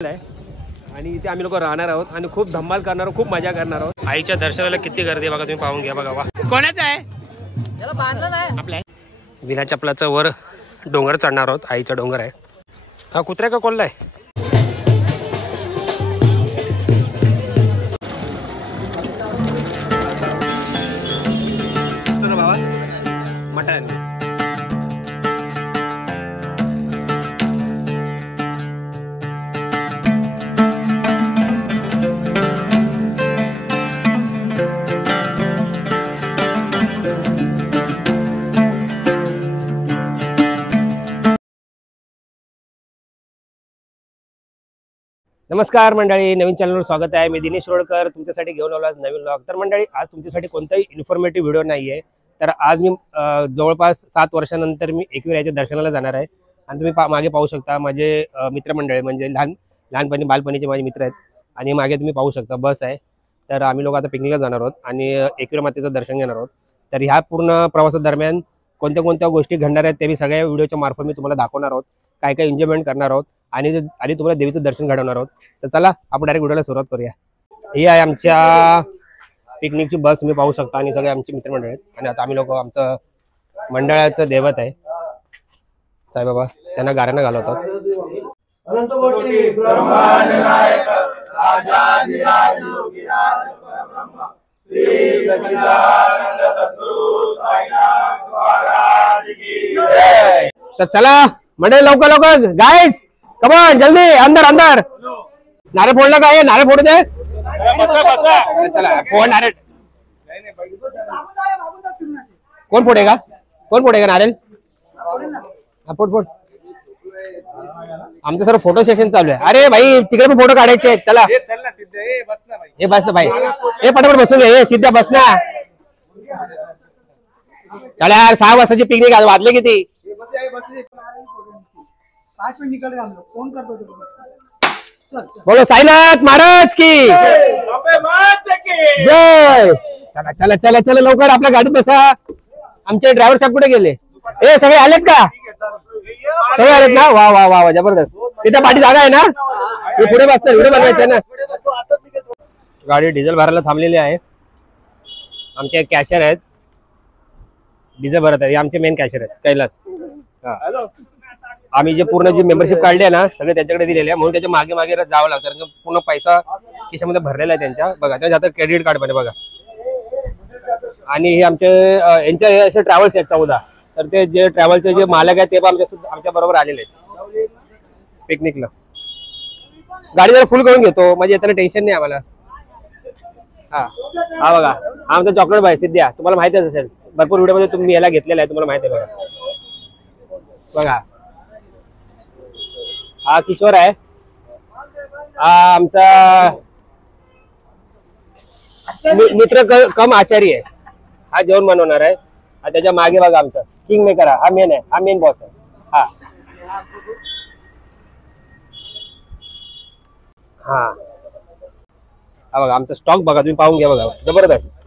आणि इथे आम्ही लोक राहणार आहोत आणि खूप धम्माल करणार आहोत, खूप मजा करणार आहोत। आईच्या दर्शनाला किती गर्दी बघा, तुम्ही पाहून घ्या बघा। वा कोणाचं आहे? याला बांधलं नाही आपल्या बिना चपलाचं वर डोंगर चढणार आहोत। आईचा डोंगर आहे हा। कुत्र्या का कोल्हा आहे? बाबा मटण नमस्कार मंडळी, नवीन चॅनलवर स्वागत आहे। मी दिनेश रोडकर तुमच्यासाठी घेऊन आलो आज नवीन व्लॉग। तर मंडळी आज तुमच्यासाठी कोणताही इन्फॉर्मेटिव्ह व्हिडिओ नाही आहे। तर आज मी जवळपास 7 वर्षानंतर मी एकविराच्या दर्शनाला जाणार आहे। आणि तुम्ही मागे पाहू शकता माझे मित्रमंडळी म्हणजे लहानपणी बालपणीचे माझे मित्र आहेत। आणि मागे तुम्ही पाहू शकता बस आहे। तर आम्ही लोक आता पिकनिकला जाणार आहोत आणि एकविरा मातेचं दर्शन घेणार आहोत। तर ह्या पूर्ण प्रवासादरम्यान कोणत्या कोणत्या गोष्टी घडणार आहेत ते मी सगळ्या व्हिडिओच्या मार्फत मी तुम्हाला दाखवणार आहोत। काय काय एन्जॉयमेंट करणार आहोत आणि तुम्हाला देवीचं दर्शन घडवणार आहोत। तर चला आपण डायरेक्ट व्हिडिओला सुरुवात करूया। ही आहे आमच्या पिकनिकची बस, तुम्ही पाहू शकता आणि सगळे आमचे मित्रमंडळ आहेत। आणि आता आम्ही लोक आमचं मंडळाचं दैवत आहे साईबाबा, त्यांना गाऱ्यांना घालवतात। तर चला मंडळी लवकर लवकर गाइस, कम ऑन जल्दी अंदर अंदर। नारे फोड़ना का है, नारे फोड़ दे। चला फोड़ नारे। कौन फोड़ेगा, कौन फोड़ेगा नारियल? फोड़ फोड़। आमचं सर फोटो सेशन चालू आहे। अरे भाई तिकडे पण फोटो काढायचे आहेत। चला हे बस ना भाई, हे पटापट बसून घे, सिद्धा बस ना। चला यार 6 वाजताची पिकनिक आज वाजले किती? 5 मिनट निकल रहे हम लोग, फोन कर दो। बोलो साईनाथ महाराज की जय। चला चला चला चला लवकर आपल्या गाडीत बसा। आमचे ड्रायव्हर साहेब कुठे गेले? ए सगळे आलेत का? सगळे आलेत ना? वा वा वा जबरदस्त। तिथे पाठी जागा आहे ना? हे पुढे बसतात, व्हिडिओ बनवायचा ना। गाडी डिझेल भरायला थांबलेली आहे। आमचे कॅशियर आहेत, डिझेल भरत आहे। आमचे मेन कॅशियर आहेत कैलास। आम्ही जे पूर्ण जी मेंबरशिप काढली आहे ना सगळे त्याच्याकडे दिलेले आहे, म्हणून त्याच्या मागे मागे जावं लागतं कारण पूर्ण पैसा खिशामध्ये भरलेला आहे त्यांच्या। बघा त्याच्यात आता क्रेडिट कार्ड मध्ये बघा। आणि हे आमचे यांचे असे ट्रॅव्हल्स आहेत 14। तर ते जे ट्रॅव्हलचे जे मालक आहेत ते पण आमच्या बरोबर आलेले आहेत पिकनिकला। गाडी जरा फुल करून घेतो म्हणजे येताना टेन्शन नाही आम्हाला। हा बघा आमचा चॉकलेट भाई सिद्ध्या, तुम्हाला माहितीच असेल, भरपूर व्हिडिओ मध्ये तुम्ही याला घेतलेला आहे, तुम्हाला माहिती आहे बघा। बघा हा किशोर आहे, हा आमचा मित्र कम आचारी आहे। हा जेवण बनवणार आहे। त्याच्या मागे बघा आमचा किंग मेकर हा मेन आहे, हा मेन बॉस आहे। हा हा हा बघा आमचा स्टॉक बघा, तुम्ही पाहून घ्या बघा, जबरदस्त।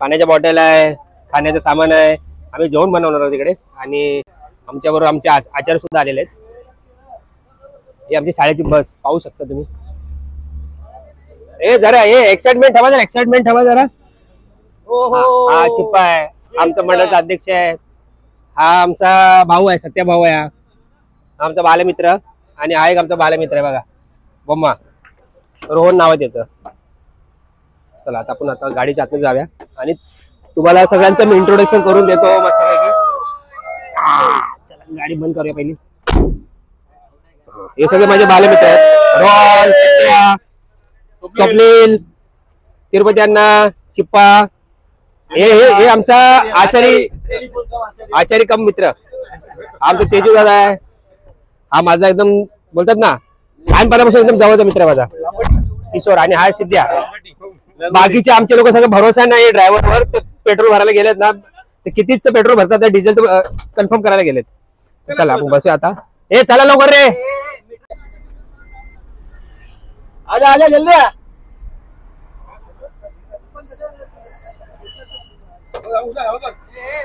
पाण्याच्या बॉटल आहे, खाण्याचं सामान आहे। आम्ही जेवण बनवणार आहोत तिकडे आणि आमच्या बरोबर आमचे आचार्य सुद्धा आलेले आहेत। ही आमची शाळेची बस पाहू शकता तुम्ही। ए जरा हे एक्साइटमेंट ठेवा जरा, एक्साइटमेंट ठेवा जरा। हा चिप्पा आहे, आमचा मंडळाचा अध्यक्ष आहे। हा आमचा भाऊ आहे, सत्या भाऊ आहे। हा आमचा बालमित्र आणि हा एक आमचा बालमित्र आहे बघा, बम्मा रोहन नाव आहे त्याचं। चला आता आपण आता गाडीच्या आतमध्ये जाऊया आणि तुम्हाला सगळ्यांचं मी इंट्रोडक्शन करून देतो मस्तपैकी। चला गाडी बंद करूया पहिली। हे सगळे माझे बालमित्र आहेत, रोहन, स्वप्नील, तिरुपती अण्णा, चिप्पा। हे आमचा आचारी कम मित्र आमचा तेजू दादा आहे। हा माझा एकदम बोलतात ना लहानपणापासून एकदम जवळचा मित्र आहे माझा किशोर। आणि हा सिद्ध्या। बाकीचे आमचे लोक सगळं भरोसा नाही ड्रायव्हरवर, ते पेट्रोल भरायला गेलेत ना, ते कितीच पेट्रोल भरतात, डिझेल कन्फर्म करायला गेलेत। चला आपण बसूया आता। ए चला लवकर रे, आजा आजा जल्दी।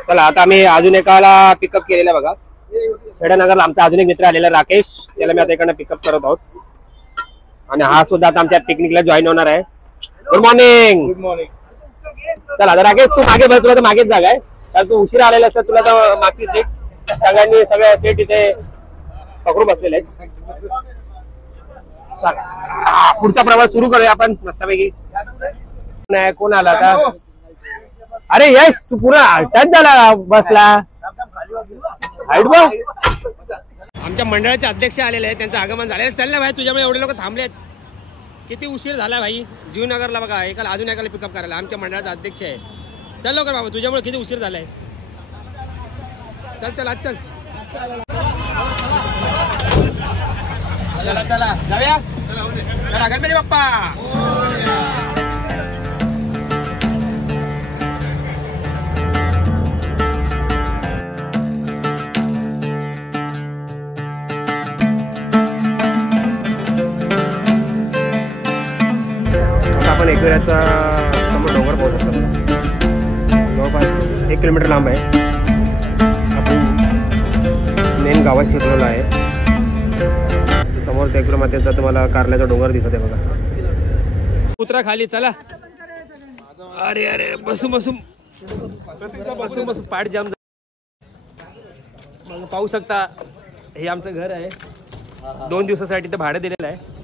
चला आता आम्ही अजून एकाला पिकअप केलेला बघा, छेडानगरला आमचा अजून एक मित्र आलेला राकेश, त्याला मी आता इकडनं पिकअप करत आहोत। आणि हा सुद्धा आता आमच्या पिकनिकला जॉईन होणार आहे. Good morning. Good morning. चला आता राकेश तू मागे बस, तुला तर मागेच जागा आहे कारण तू उशिरा आलेला असता. तुला तर मागची सीट सगळ्यांनी सगळ्या सीट इथे पकडून बसलेले आहेत. चला पुढचा प्रवास सुरू करूया आपण मस्तपैकी. नाही कोण आला आता? अरे यश तू पुरा टच झाला बसला. आमच्या मंडळाचे अध्यक्ष आलेले आहेत, त्यांचं आगमन झालेलं. चल ना भाई, तुझ्यामुळे एवढे लोक थांबलेत. किती उशीर झाला भाई. जीवनगरला बघा एकाला अजून एकाला पिकअप करायला. आमच्या मंडळाचा अध्यक्ष आहे. चल लवकर बाबा, तुझ्यामुळे किती उशीर झालाय. चल चल आज चल. चला चला जाऊया. चला गणपती बाप्पा. आपण एकविराचा समोर डोंगर पोहोचत असतो. जवळपास 1 किलोमीटर लांब आहे. आपण मेन गावात शिरलेलो आहे. समोरच्या 1 किलोमीटरचा तुम्हाला कारल्याचा डोंगर दिसत आहे बघा. उतरा खाली चला. अरे अरे बसून बसून बसून बसून पाठ जाम. मग पाहू शकता हे आमचं घर आहे. 2 दिवसासाठी ते भाडं दिलेलं आहे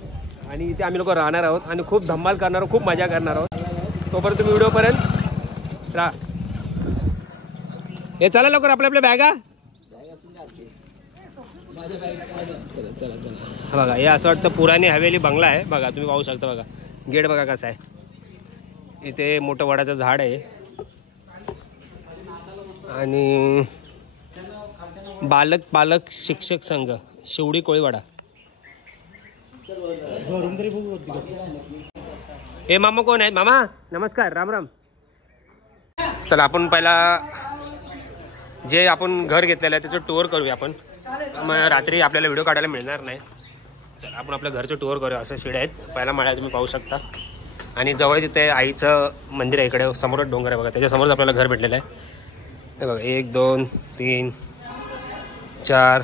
आणि इथे आम्ही लोक राहणार आहोत आणि खूप धमाल करणार आहोत, खूप मजा करणार आहोत. तोपर्यंत तुम्ही व्हिडिओपर्यंत राहा. हे चला लवकर आपल्या आपल्या बॅगा. चला चला चला. बघा हे असं वाटतं पुराणी हवेली बंगला आहे. बघा तुम्ही पाहू शकता. बघा गेट बघा कसा आहे. इथे मोठं वडाचं झाड आहे आणि बालक पालक शिक्षक संघ शिवडी कोळीवाडा. हे मामा कोण आहेत? मामा नमस्कार, राम राम. चला आपण पहिला जे आपण घर घेतलेलं आहे त्याचं टूर करूया आपण. मग रात्री आपल्याला व्हिडिओ काढायला मिळणार नाही. चला आपण आपल्या घरचं टूर करूया. असं शिड्या आहेत पहिला माळ्या तुम्ही पाहू शकता आणि जवळ तिथे आईचं मंदिर आहे. इकडे समोरच डोंगर आहे बघा, त्याच्यासमोरच आपल्याला घर भेटलेलं आहे. हे बघा 1 2 3 4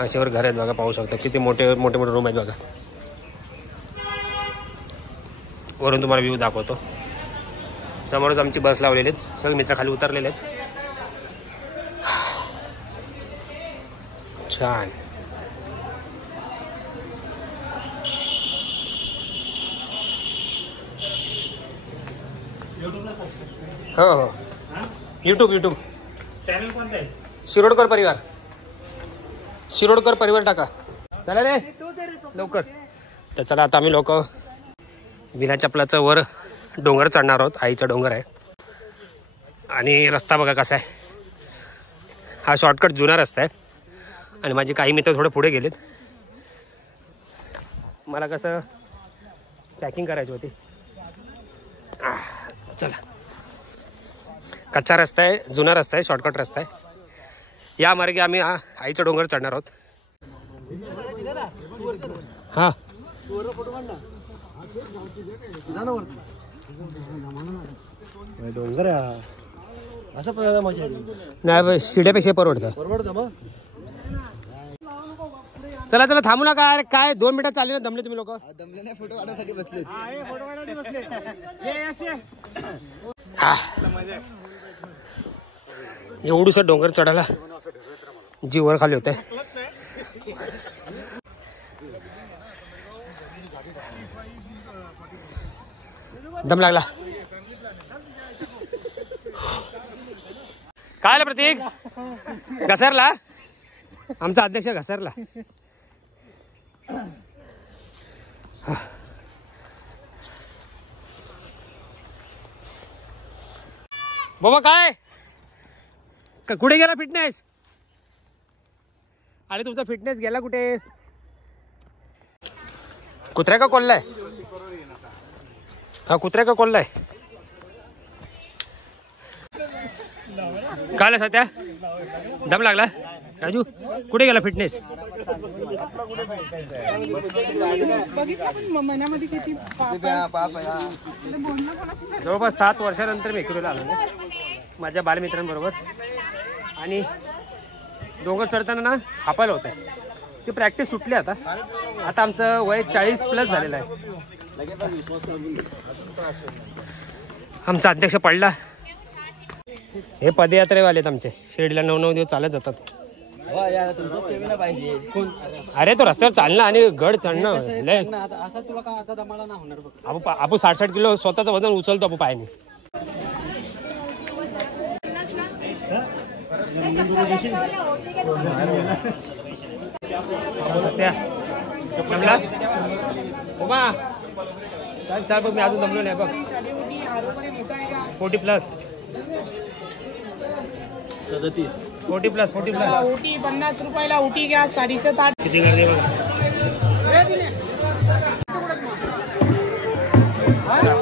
अशावर घर आहेत बघा. पाहू शकता किती मोठे मोठे मोठे रूम आहेत बघा. वरून तुम्हाला व्ह्यू दाखवतो. समोरच आमची बस लावलेली आहेत. सगळे मित्र खाली उतरलेले आहेत. छान. हो हो यूट्यूब चॅनल कोणतं आहे? शिरोडकर परिवार. शिरोडकर परिवार टाका. चला रे लवकर. तर चला आता आम्ही लोक बिना चपलाचं वर डोंगर चढणार आहोत. आईचा डोंगर आहे आणि रस्ता बघा कसा आहे. हा शॉर्टकट जुना रस्ता आहे आणि माझे काही मित्र थोडे पुढे गेलेत. मला कसं पॅकिंग करायची होती. चला कच्चा रस्ता आहे, जुना रस्ता आहे, शॉर्टकट रस्ता आहे. या मार्गे आम्ही आईचा डोंगर चढणार आहोत. हा डोंगर असं मजा नाही शिड्यापेक्षा परवडतं. मग चला चला थांबू नका. अरे काय 2 मिनिटं चालले ना, दमले तुम्ही लोक. दमले नाही, फोटो काढण्यासाठी बसले. एवढूसा डोंगर चढायला जी वर खाली होते. दम लागला. काय आलं प्रतीक? घसरला आमचा अध्यक्ष, घसरला. बाबा काय कुठे गेला फिटनेस? अरे तुमचा फिटनेस गेला कुठे? कुत्र्या का कोल्लाय? हा कुत्र्या का कोल्लाय? काय आलं सध्या? दम लागला. राजू कुठे गेला फिटनेस? जवळपास 7 वर्षानंतर मी एकविरेला आलो माझ्या बालमित्रांबरोबर आणि डोंगर चढताना ना हापायला होतं. ती प्रॅक्टिस सुटली आता. आता आमचं वय 40+ झालेलं आहे. आमचा अध्यक्ष पडला. हे पदयात्रेवाले आहेत आमचे, शिर्डीला 9-9 दिवस चालत जातात. अरे तो रस्त्यावर चालणं आणि गड चढणं लय. आपण 60-60 किलो स्वतःचं वजन उचलतो आपण पायाने. सत्या जमला उमा चाल बघ, मी अजून जमलो नाही बघ. 40+. 40+. उटी 50 रुपयाला उटी घ्या. 7.5 किती गर्दी बघा.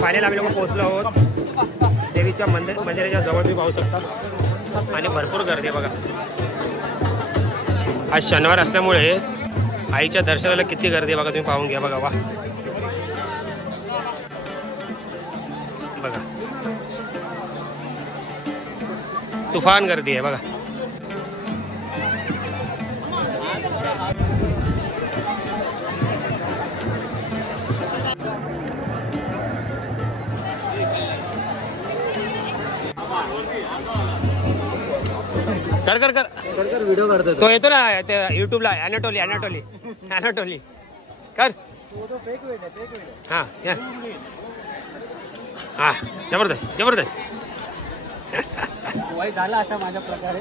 फायनल आम्ही लोक पोहोचलो आहोत देवीच्या मंदिराच्या जवळ. मी पाहू शकता आणि भरपूर गर्दी आहे बघा. आज शनिवार असल्यामुळे आईच्या दर्शनाला किती गर्दी आहे बघा. तुम्ही पाहून घ्या बघा. वा बघा, तुफान गर्दी आहे बघा. कर कर कर कर व्हिडिओ करतो तो. येतो ना युट्यूबला. अॅनाटोली कर. हा हा जबरदस्त. वय झाला असा माझ्या प्रकारे.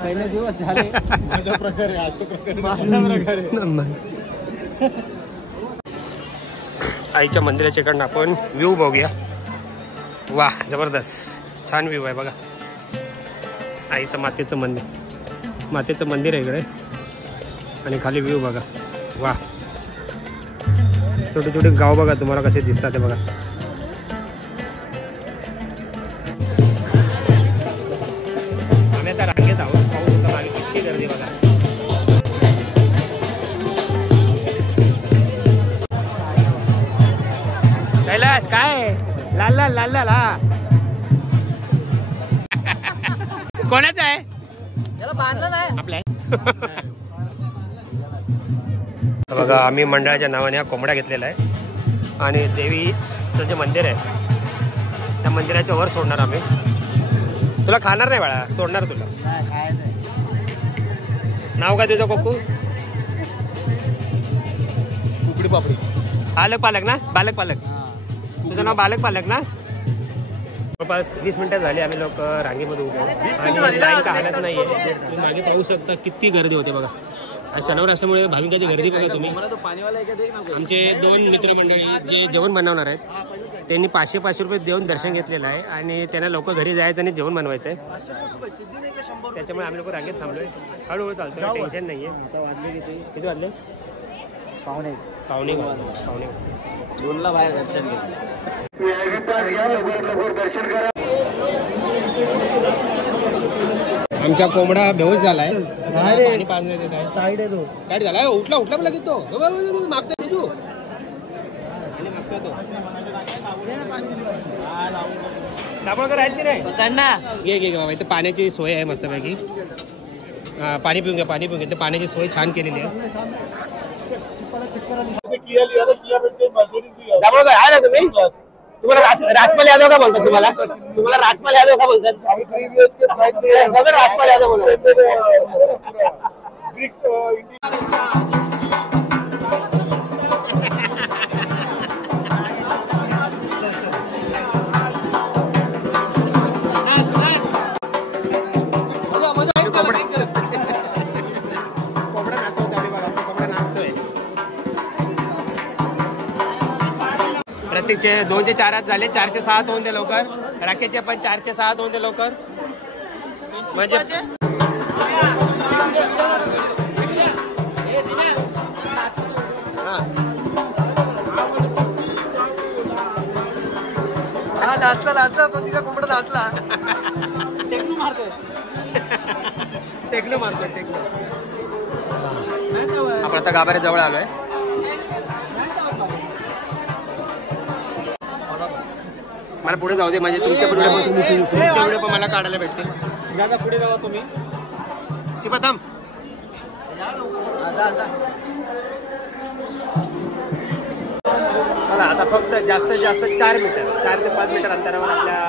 पहिले दिवस झाले माझ्या प्रकारे. आईच्या मंदिराच्या इकडनं आपण व्ह्यू बघूया. वा जबरदस्त छान व्ह्यू आहे बघा. आईचं मातेचं मंदिर आहे इकडे आणि खाली व्ह्यू बघा. वा छोटे छोटे गाव बघा तुम्हाला कसे दिसतात ते बघा. आम्ही आता रांगेत आहोत. पाहू शकता मागे किती गर्दी बघा. कैलास काय लाल हा कोणाचा आहे? त्याला बांधलं आहे आपल्या. बघा आम्ही मंडळाच्या नावाने हा कोंबडा घेतलेला आहे आणि देवीचं जे मंदिर आहे त्या मंदिराच्या वर सोडणार आम्ही. तुला खाणार नाही बाळा, सोडणार तुला. नाव काय तुझं कोकू? उकडी पापडी. पालक ना? बालक. तुझं नाव बालक ना? जवळपास 20 मिनिटं झाली आम्ही लोक रांगेमध्ये उभे आणि लाईन का हालत नाहीये. तुम्ही मागे पाहू शकता किती गर्दी होते बघा. आज शनिवार असल्यामुळे भाविकांची गर्दी बघा तुम्ही. आमचे 2 मित्रमंडळी जे जेवण बनवणार आहेत त्यांनी 500 रुपये देऊन दर्शन घेतलेलं आहे आणि त्यांना लवकर घरी जायचं आणि जेवण बनवायचं आहे. त्याच्यामुळे आम्ही लोक रांगेत थांबलोय. हळूहळू चालतोय, टेन्शन नाहीये. किती वाजले? पावणे 2ला बाहेर दर्शन घेतलं. आमचा कोंबडा बेहोश झालाय. पाणी पाजण्यात येत आहे. टाईट झालाय. उठला मला घेतो मागतोय तू आणि मागतोय तो. दाबळकर आहेत की नाही? घे बाबा. इथे पाण्याची सोय आहे मस्तपैकी. पाणी पिऊन घ्या. इथे पाण्याची सोय छान केलेली आहे. दाबळकर आहे ना तुम्ही? तुम्हाला राजपाल यादव का बोलतात? तुम्हाला राजपाल यादव का बोलतात? सगळं राजपाल यादव बोलतात. कोंबडा नाचवतो आम्ही बघा. कोंबडा नाचतोय. प्रत्येकचे 2चे 4 हात झाले. 4चे 6 होऊन दे लवकर. राखेचे पण 4चे 6 होऊन दे लवकर. म्हणजे नाचला पण तिचा कोंबडा नाचला. टेक्नो मारतोय. आपण आता गाभाऱ्या जवळ आलोय. मला पुढे जाऊ दे म्हणजे तुमच्या व्हिडिओ पण मला काढायला भेटतील. पुढे जावा तुम्ही. चिपा थांब. चला आता फक्त जास्तीत जास्त 4 मीटर 4 ते 5 मीटर अंतरावर आपल्या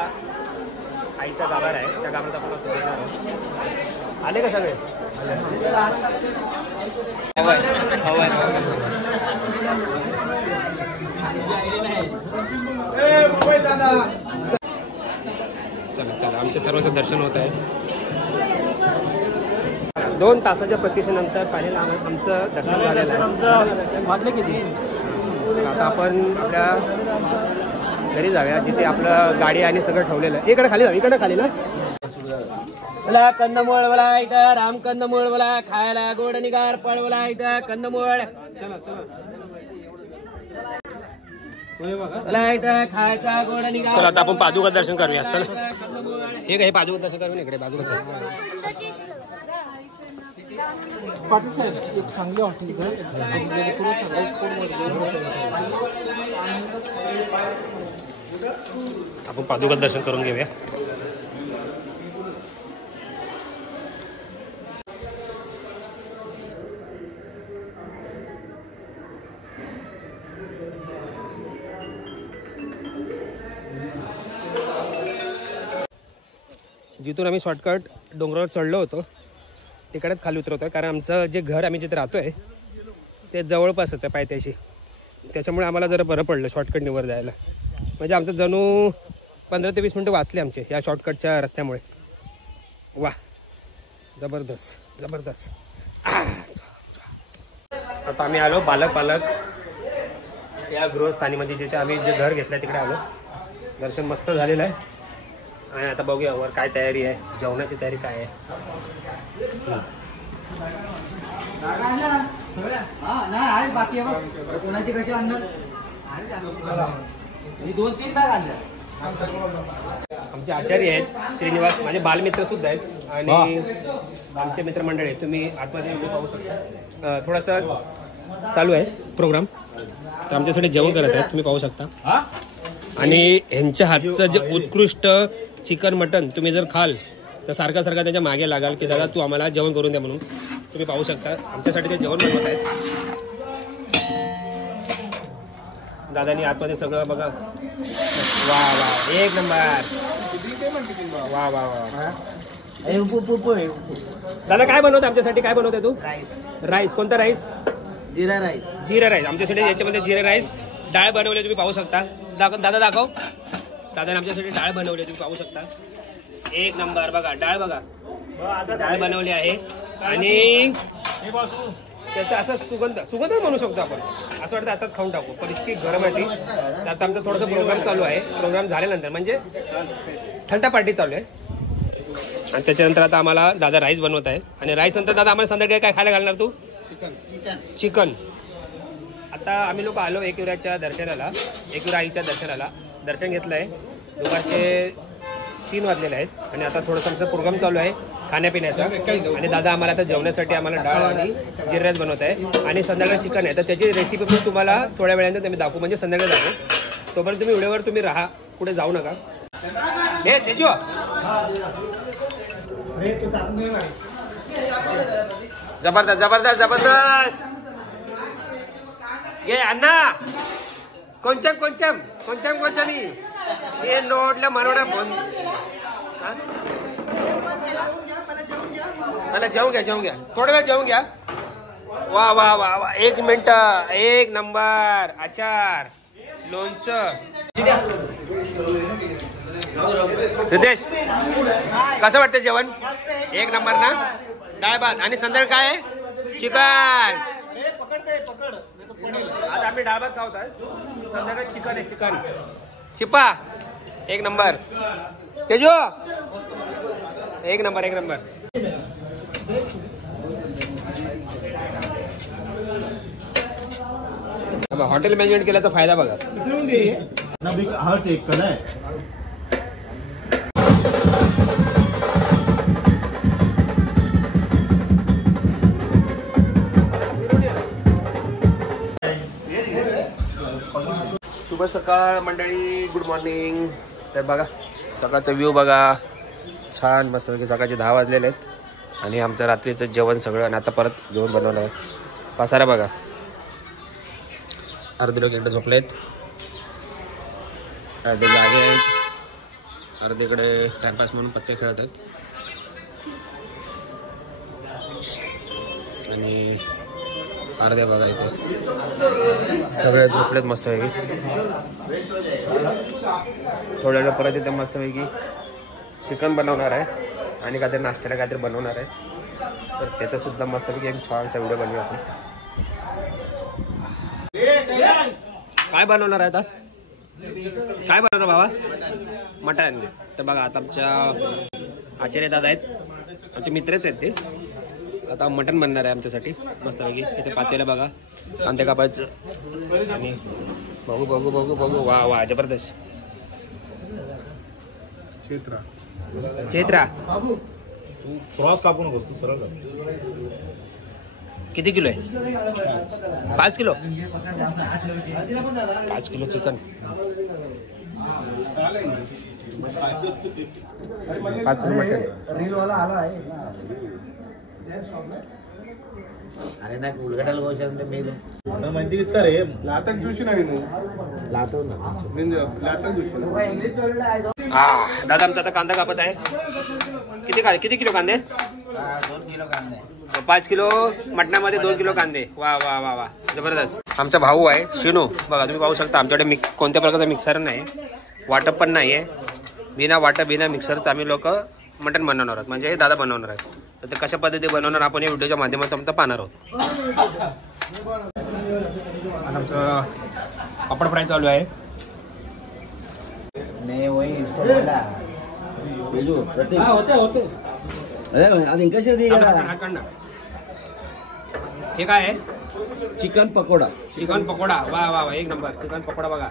आईचा गाभार आहे. त्या गाभारात आपण फिरणार आहोत. आले का सगळे? चला चला आमच्या सर्वांचं दर्शन होत आहे. 2 तासाच्या प्रतीक्षेनंतर फायनल आमचं दर्शन झालेलं आहे. वाटलं किती? आता आपण आपल्या घरी जाऊया जिथे आपलं गाडी आणि सगळं ठेवलेलं आहे. इकडे खाली जाऊ. इकडे खाली ना मला कंदमूळ बोला इथं राम कंदमूळ बोला खायला गोड निगार पळ बोला इथं कंदमूळ चला इथं खायचा गोड निगार. चला आता आपण पादुका दर्शन करूया. चला हे काय पादुका दर्शन करून इकडे बाजूलाच आहे. पाटील साहेब एक चांगली हॉटेल आपण पादुका दर्शन करून घेऊया. जिथून आम्ही शॉर्टकट डोंगरावर चढलो होतो तिकडेच खाली उतरवतो आहे. कारण आमचं जे घर आम्ही जिथे राहतो आहे ते जवळपासच आहे पायथ्याशी. त्याच्यामुळे आम्हाला जरा बरं पडलं शॉर्टकटने वर जायला. म्हणजे आमचं जणू 15 ते 20 मिनटं वाचले आमचे या शॉर्टकटच्या रस्त्यामुळे. वा जबरदस्त जबरदस्त. आता आम्ही आलो पालक या गृहस्थानी म्हणजे जिथे आम्ही जे घर घेतलं तिकडे आलो. दर्शन मस्त झालेलं आहे. आणि आता बघूया वर काय तयारी आहे. जेवणाची तयारी काय आहे. बाकी कोणाची कशी आणणार? 2-3 बॅग आणल्या. आमचे आचार्य आहेत श्रीनिवास माझे बालमित्र सुद्धा आहेत आणि आमचे मित्रमंडळी आहेत. तुम्ही आतमध्ये पाहू शकता. थोडासा चालू आहे प्रोग्राम तर आमच्यासाठी जेवण करत आहेत तुम्ही पाहू शकता. आणि ह्यांच्या हातचं जे उत्कृष्ट चिकन मटन तुम्ही जर खाल तर सारखा त्याच्या मागे लागाल की दादा तू आम्हाला जेवण करून द्या म्हणून. तुम्ही पाहू शकता आमच्यासाठी ते जेवण बनवत आहेत. दादानी आतमध्ये सगळं बघा. वा वा एक नंबर. वा वा वा. दादा काय बनवतं आमच्यासाठी? काय बनवते तू? राईस. कोणता राईस? जिरा राईस. जिरा राईस आमच्यासाठी. याच्यामध्ये जिरा राईस डाळ बनवले तुम्ही पाहू शकता. दादा दाखव. दादाने आमच्यासाठी डाळ बनवली तुम्ही पाहू शकता. एक नंबर. बघा डाळ बघा डाळ बनवली आहे. आणि त्याचा असा सुगंधच म्हणू शकतो आपण. असं वाटतं आताच खाऊन टाकू पण इतकी गरम आहे ती. आता आमचा थोडासा प्रोग्राम चालू आहे. प्रोग्राम झाल्यानंतर म्हणजे थंडा पार्टी चालू आहे. आणि त्याच्यानंतर आता आम्हाला दादा राईस बनवत आहे. आणि राईस नंतर दादा आम्हाला संध्याकाळी काय खायला घालणार तू? चिकन. आता आम्ही लोक आलो एकविराच्या दर्शनाला. एकविरा आईच्या दर्शनाला दर्शन घेतलं आहे. दुपारचे 3 वाजलेले आहेत. आणि आता थोडंसं आमचा प्रोग्राम चालू आहे खाण्यापिण्याचा. आणि दादा आम्हाला आता जेवण्यासाठी आम्हाला डाळ आणि जिरा राईस बनवत आहे. आणि संध्याकाळी चिकन आहे तर त्याची रेसिपी पण तुम्हाला थोड्या वेळानंतर तुम्ही दाखवू म्हणजे संध्याकाळी दाखवू. तोपर्यंत तुम्ही व्हिडिओवर तुम्ही राहा कुठे जाऊ नका. हे तेजो जबरदस्त जबरदस्त जबरदस्त. ये अण्णा కొంచెం ये नोटला मनोडा फोन. मला जेवून घ्या थोडा वेळ जेवून घ्या. वा वा वा वा. 1 मिनिट. एक नंबर. आचार लोणचं. सिद्धेश कसं वाटतं जेवण? 1 नंबर ना. डाळ भात आणि संध्याकाळ काय आहे? चिकन. आता आम्ही डाळ भात खावत आहे. संध्याकाळी चिकन आहे. चिकन चिपा 1 नंबर. तेजो 1 नंबर. 1 नंबर. हॉटेल मॅनेजमेंट केल्याचा फायदा बघा. शुभ सकाळ मंडळी. Good morning. तर बघा सकाळचा व्ह्यू बघा छान मस्त. सकाळचे 10 वाजलेले आहेत. आणि आमचं रात्रीचं जेवण सगळं. आणि आता परत जेवण बनवलं आहे. पसारा बघा, अर्धे लोक इकडे झोपलेत, अर्धे जागे आहेत, अर्धेकडे टाइमपास म्हणून पत्ते खेळत आहेत. आणि अर्धे बघा इथे सगळे झोपलेत मस्तपैकी. थोड्या वेळ परत इथे मस्तपैकी चिकन बनवणार आहे आणि काहीतरी नाश्त्याला काहीतरी बनवणार आहे. तर त्याचा सुद्धा मस्तपैकी एक छानसा व्हिडिओ बनवू आपण. काय बनवणार आहे आता? काय बनवणार बाबा? मटण. तर बघा आता आमच्या आचार्य दादा आहेत, आमचे मित्रच आहेत ते. आता मटण बनणार आहे आमच्यासाठी मस्तपैकी. इथे पातेलं बघा, कांदे कापायचं आणि बघू बघू बघू बघू. वा वा, जबरदस्त. चेत्रा क्रॉस कापून बसतो सरळ. किती किलो आहे? 5 kilo. 5 kilo chicken. 5 kilo mutton. అరే నాకు ఉల్లిగడ్డలు కోసాలంటే మీరు మంచిగా ఇస్తారు. లాతకు చూసినా నేను లాతకు చూసిన. दादा आमचा आता कांदा कापत आहे. किती किलो कांदे? 2 किलो कांदे. 5 किलो मटणामध्ये 2 किलो कांदे. वा वा वा वा, जबरदस्त. आमचा भाऊ आहे शिनू. बघा तुम्ही पाहू शकता आमच्याकडे कोणत्या प्रकारचा मिक्सर नाही, वाटप पण नाही आहे. बिना वाटप बिना मिक्सरचं आम्ही लोक मटण बनवणार आहोत, म्हणजे दादा बनवणार आहेत. तर ते कशा पद्धती बनवणार आपण या व्हिडिओच्या माध्यमातून आता पाहणार आहोत. आमचं पापड फ्राय चालू आहे. मैं वही इसको बोला बिजू प्रतीक. हां होते अरे అది ఇంకా షేర్ దిగా. हे काय आहे? चिकन पकोडा. चिकन पकोडा. वा वा वा, एक नंबर. चिकन पकोडा बघा.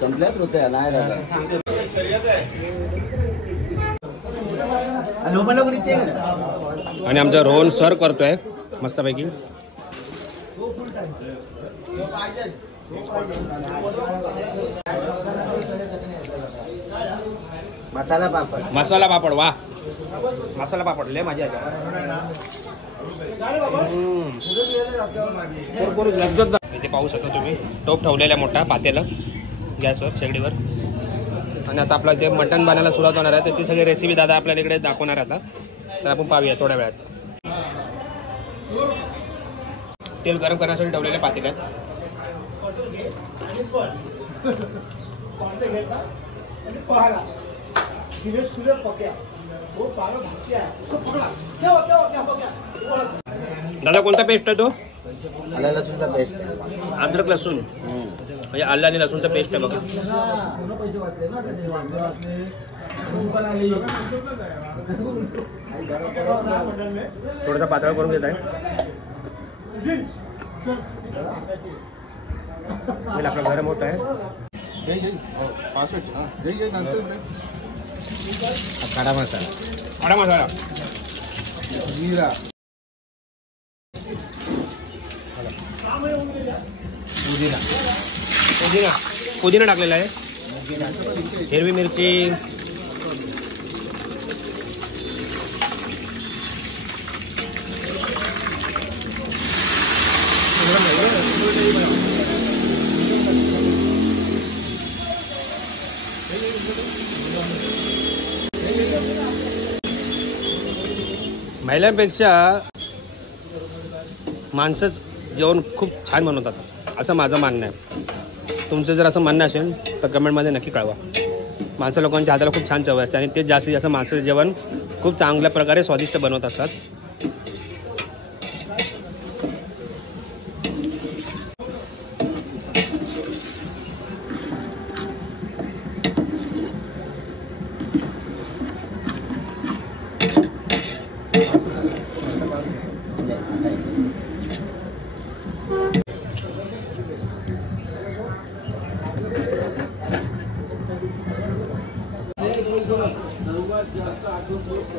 संपल्यात होते नाही दादा. आणि आमचा रोहन सर करतोय मस्तपैकी. मसाला पापड. मसाला पापड. वा, मसाला पापड लय मजा येते. इथे पाहू शकता तुम्ही टोप ठेवलेला मोठा पातेलं गॅसवर शेगडीवर. आणि आता आपलं ते मटण बनायला सुरुवात होणार आहे. त्याची सगळी रेसिपी दादा आपल्याला इकडे दाखवणार आता. तर आपण पाहूया थोड्या वेळात. तेल गरम करण्यासाठी ठेवलेले पातेल्यात. दादा कोणता पेस्ट आहे तो? आलं लसूणचा पेस्ट. अद्रक लसूण म्हणजे आलं आणि लसूणचा पेस्ट आहे बघा. थोडासा पातळ करून घेत आहे. आपलं गरम होत आहे. खडा मसाला. खडा मसाला. जीरा. पुदिना टाकलेला आहे. हिरवी मिरची. महिलांपेक्षा माणसंच जेवण खूप छान बनवतात असं माझं म्हणणं आहे. तुमचं जर असं म्हणणं असेल तर कमेंटमध्ये नक्की कळवा. माणसं लोकांच्या हाताला खूप छान चव असते आणि ते जास्तीत जास्त माणसाचं जेवण खूप चांगल्या प्रकारे स्वादिष्ट बनवत असतात.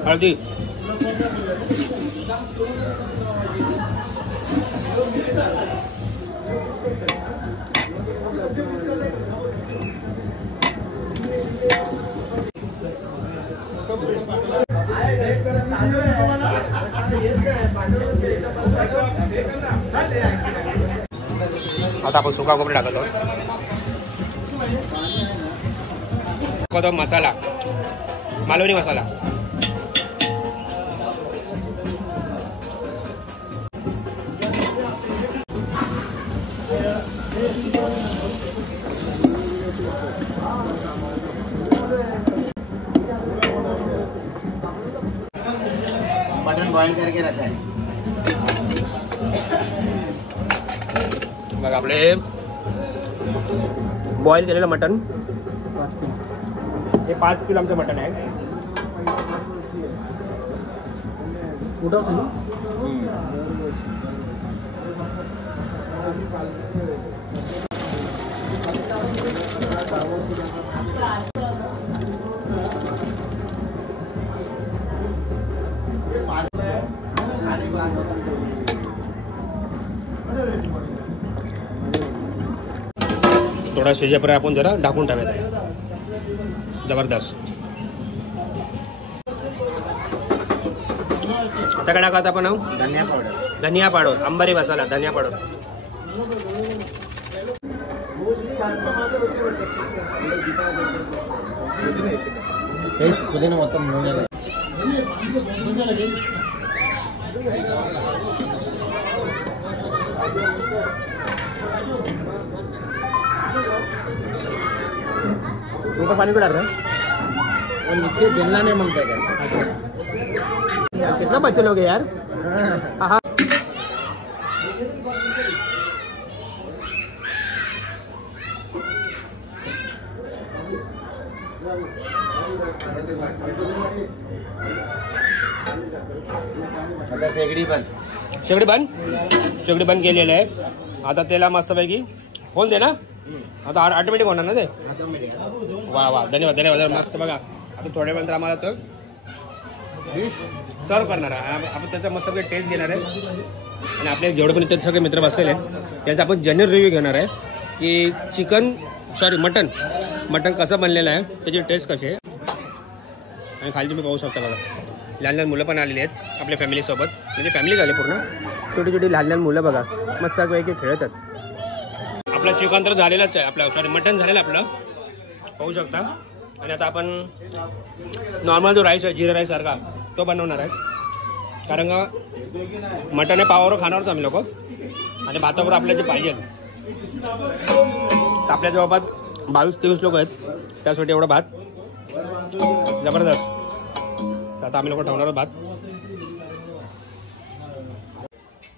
हळदी. आता आपण सुका खोबरं टाकतो. टाकतो मसाला, मालवणी मसाला. मटन बॉईल करके रखा है. बघा आपले बॉईल केलेलं मटन, हे 5 किलो आमचं मटन आहे. थोडा शिजेपर्यंत आपण जरा ढाकून टाकायचं. जबरदस्त. आता काय टाकायचं आपण? धनिया पावडर, धनिया पावडर, अंबारी मसाला, धनिया पावडर. पुदीना మొత్తం నూనెలో. ऊपर पानी को डाल रहा है और नीचे जलना नहीं मांगता है. कितना बच्चे लोग हैं यार. हाँ आता शेगडी बंद. शेगडी बंद. शेगडी बंद केलेलं आहे. आता त्याला मस्तपैकी होऊन दे ना. आता ऑटोमॅटिक होणार ना ते. वा वा, धन्यवाद धन्यवाद. मस्त. बघा आता थोड्या वेळानंतर आम्हाला तो डिश सर्व करणार आहे. आपण त्याचा मस्त सगळे टेस्ट घेणार आहे आणि आपले जेवढे पण इथे सगळे मित्र बसलेले आहेत त्यांचा आपण जनरल रिव्ह्यू घेणार आहे की मटन कसं बनलेलं आहे, त्याची टेस्ट कशी आहे. आणि खाली तुम्ही पाहू शकता बघा, लहान लहान मुलं पण आलेली आहेत आपल्या फॅमिलीसोबत. म्हणजे फॅमिली झाली पूर्ण. छोटी छोटी लहान लहान मुलं बघा मस्त पैकी खेळतात. आपलं चिकन तर झालेलंच आहे, आपलं मटन झालेलं आपलं पाहू शकता. आणि आता आपण नॉर्मल जो राईस आहे जिरा राईस सारखा तो बनवणार आहे. कारण का मटन हे पावावर खाणारच आम्ही लोक आणि भातावर आपल्याला जे पाहिजे. आपल्या जवळपास 22-23 लोक आहेत, त्यासाठी एवढा भात जबरदस्त. आता आम्ही लोक ठेवणार भात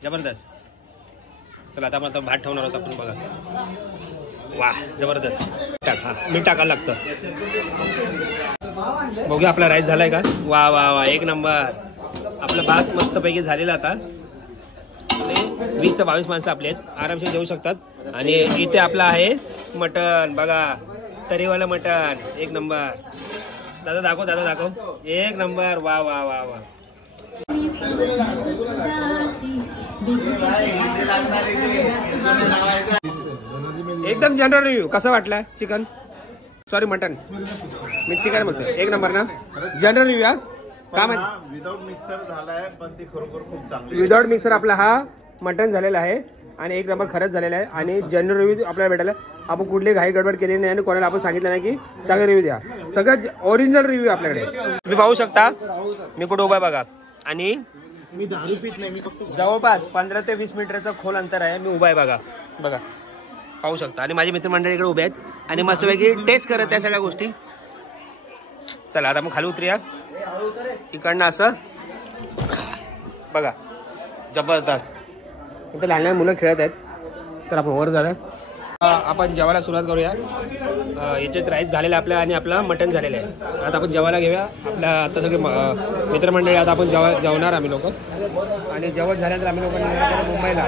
जबरदस्त. चला आता आपण भात ठेवणार आहोत आपण. बघा वा जबरदस्त. हां मीठ टाकायला लागतं. बघूया आपला राईस झालाय का. वा वा वा, एक नंबर. आपला भात मस्तपैकी झालेला. आता 20 ते 22 माणसं आपले आहेत, आरामशीर जेवू शकतात. आणि इथे आपलं आहे मटन. बघा तरीवालं मटन, एक नंबर. दादा दाखव. एक नंबर. वा वा वा वा. एकदम जनरल रिव्ह्यू. कसं वाटलं चिकन, सॉरी मटन, मी चिकन बोलतो. एक नंबर ना. General review. का म्हणजे विदाउट मिक्सर झालाय पण ती खरोखर खूप चांगली. विदाउट मिक्सर आपला हा मटन झालेला आहे आणि एक नंबर खरंच झालेला आहे. आणि जनरल रिव्ह्यू आपल्याला भेटायला. आपण कुठली घाई गडबड केली नाही आणि कोणाला आपण सांगितलं नाही की चांगला रिव्ह्यू द्या. सगळं ओरिजिनल रिव्ह्यू आपल्याकडे. तुम्ही पाहू शकता मी कुठे उभा आहे बघा. आणि मी दारू पित नाही, मी फक्त जवळपास 15 ते 20 मीटरचं खोल अंतर आहे. मी उभा आहे बघा पाहू शकता. आणि माझे मित्रमंडळी इकडे उभे आहेत आणि मस्तपैकी टेस्ट करत त्या सगळ्या गोष्टी. चला आता मग खाली उतरूया. इकडनं असं बघा जबरदस्त. इथे लहान लहान मुलं खेळत आहेत. तर आपण वर झालं. आपण जेवायला सुरुवात करूया. याच्यात राईस झालेला आपल्या आणि आपला मटन झालेलं आहे. आता आपण जेवायला घेऊया. आपल्या आता सगळे मित्रमंडळी आता आपण जेवणार आम्ही लोक. आणि जेवण झाल्यानंतर आम्ही लोकांना मुंबईला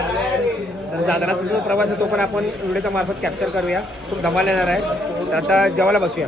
तर जातानाचा जो प्रवास आहे तो पण आपण व्हिडिओच्या मार्फत कॅप्चर करूया. खूप धमाल येणार आहे. तर आता जेवायला बसूया.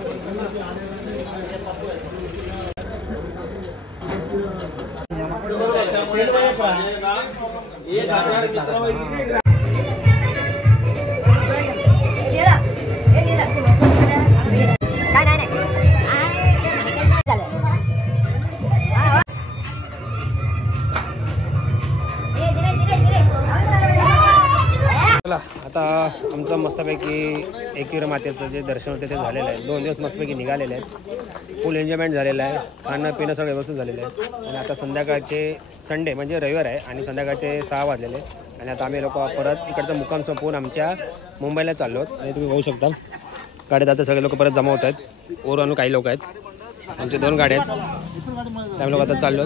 चला आता मस्तपैकी एकविरा मातेचं जे दर्शन होते ते झालेलं आहे. 2 दिवस मस्तपैकी निघालेले आहेत. फुल एन्जॉयमेंट झालेलं आहे. खाणं पिणं सगळं व्यवस्थित झालेलं आहे. आणि आता संध्याकाळचे संडे म्हणजे रविवार आहे आणि संध्याकाळचे 6 वाजलेले आणि आता आम्ही लोक परत इकडचा मुक्काम संपवून आमच्या मुंबईला चाललो आहोत. आणि तुम्ही बघू शकता गाड्यात आता सगळे लोक परत जमा होत आहेत. ओरवरून काही लोक आहेत. आमचे 2 गाड्या आहेत. त्यामुळे लोक आता चाललो